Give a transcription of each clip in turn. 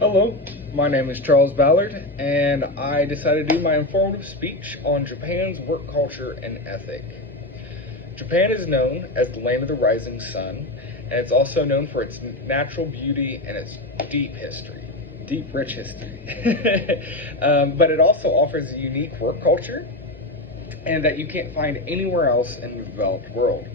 Hello, my name is Charles Ballard, and I decided to do my informative speech on Japan's work culture and ethic. Japan is known as the land of the rising sun, and it's also known for its natural beauty and its deep, rich history. But it also offers a unique work culture, and that you can't find anywhere else in the developed world.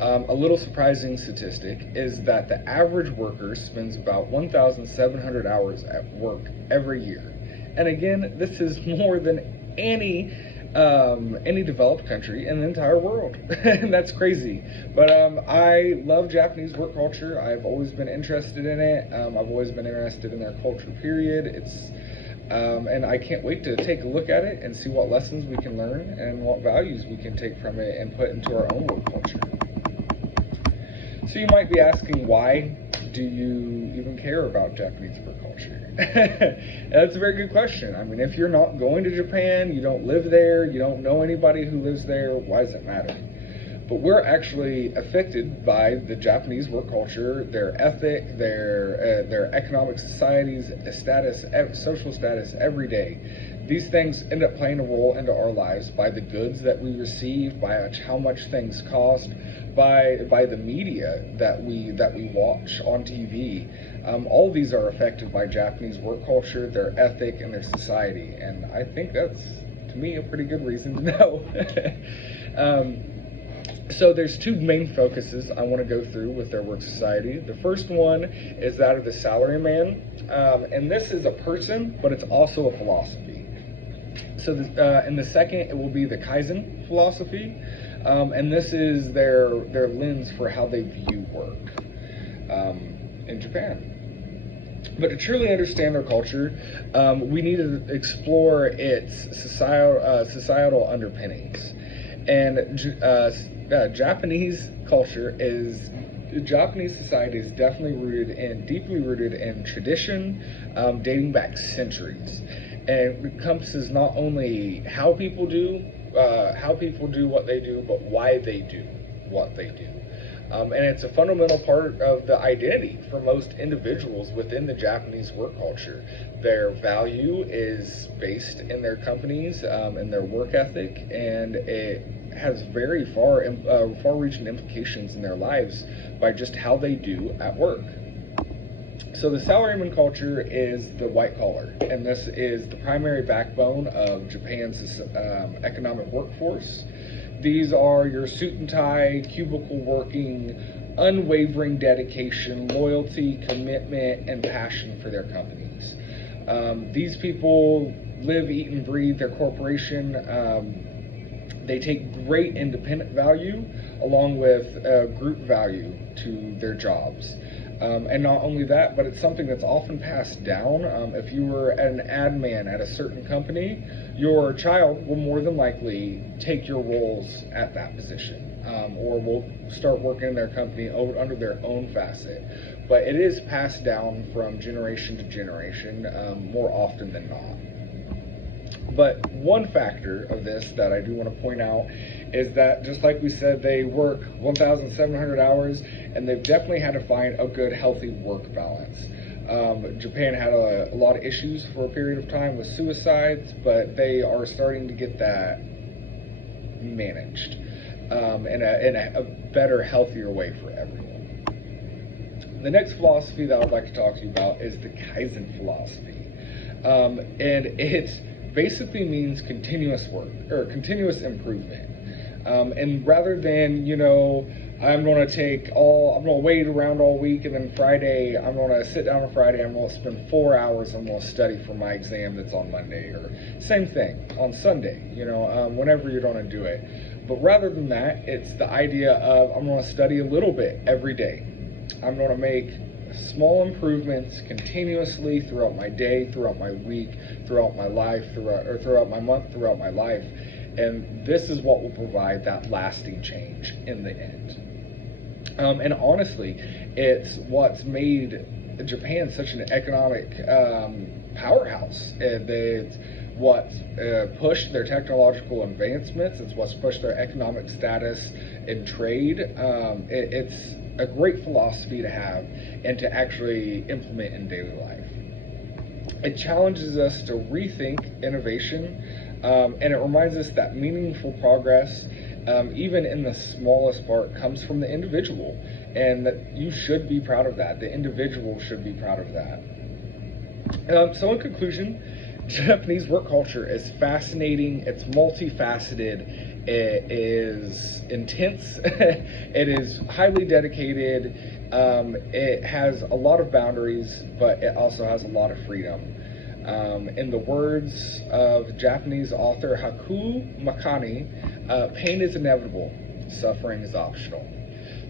A little surprising statistic is that the average worker spends about 1,700 hours at work every year. And again, this is more than any developed country in the entire world. And that's crazy. But I love Japanese work culture. I've always been interested in it. I've always been interested in their culture, period. And I can't wait to take a look at it and see what lessons we can learn and what values we can take from it and put into our own work culture. So you might be asking, why do you even care about Japanese work culture? That's a very good question. I mean, if you're not going to Japan, you don't live there, you don't know anybody who lives there, why does it matter? But we're actually affected by the Japanese work culture, their ethic, their economic societies, status, social status every day. These things end up playing a role into our lives by the goods that we receive, by how much things cost, by the media that we watch on TV. All of these are affected by Japanese work culture, their ethic, and their society. And I think that's, to me, a pretty good reason to know. So there's two main focuses I want to go through with their work society. The first one is that of the salaryman, and this is a person, but it's also a philosophy. So in the second, it will be the Kaizen philosophy, and this is their lens for how they view work in Japan. But to truly understand their culture, we need to explore its societal underpinnings. And Japanese society is definitely deeply rooted in tradition, dating back centuries. And it encompasses not only how people do what they do, but why they do what they do. And it's a fundamental part of the identity for most individuals within the Japanese work culture. Their value is based in their companies and their work ethic, and it has very far-reaching implications in their lives by just how they do at work. So the salaryman culture is the white collar, and this is the primary backbone of Japan's economic workforce. These are your suit and tie, cubicle working, unwavering dedication, loyalty, commitment, and passion for their companies. These people live, eat, and breathe their corporation. They take great independent value along with group value to their jobs. And not only that, but it's something that's often passed down. If you were an ad man at a certain company, your child will more than likely take your roles at that position, or will start working in their company under their own facet. But it is passed down from generation to generation more often than not. But one factor of this that I do want to point out is that, just like we said, they work 1,700 hours, and they've definitely had to find a good, healthy work balance. Japan had a lot of issues for a period of time with suicides, but they are starting to get that managed in a better, healthier way for everyone. The next philosophy that I'd like to talk to you about is the Kaizen philosophy. And it basically means continuous work, or continuous improvement. And rather than, I'm going to wait around all week, and then Friday, I'm going to sit down on Friday, I'm going to spend 4 hours, I'm going to study for my exam that's on Monday, or same thing on Sunday, whenever you're going to do it. But rather than that, it's the idea of, I'm going to study a little bit every day. I'm going to make small improvements continuously throughout my day, throughout my week, throughout my life, throughout my month, throughout my life. And this is what will provide that lasting change in the end. And honestly, it's what's made Japan such an economic powerhouse. It's what's pushed their technological advancements. It's what's pushed their economic status in trade. It's a great philosophy to have and to actually implement in daily life. It challenges us to rethink innovation, and it reminds us that meaningful progress, even in the smallest part, comes from the individual, and that you should be proud of that. The individual should be proud of that. So in conclusion, Japanese work culture is fascinating, it's multifaceted, it is intense, it is highly dedicated, it has a lot of boundaries, but it also has a lot of freedom. In the words of Japanese author Haku Makani, pain is inevitable, suffering is optional.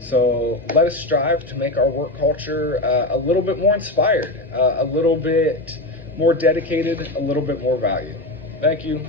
So let us strive to make our work culture a little bit more inspired, a little bit more dedicated, a little bit more valued. Thank you.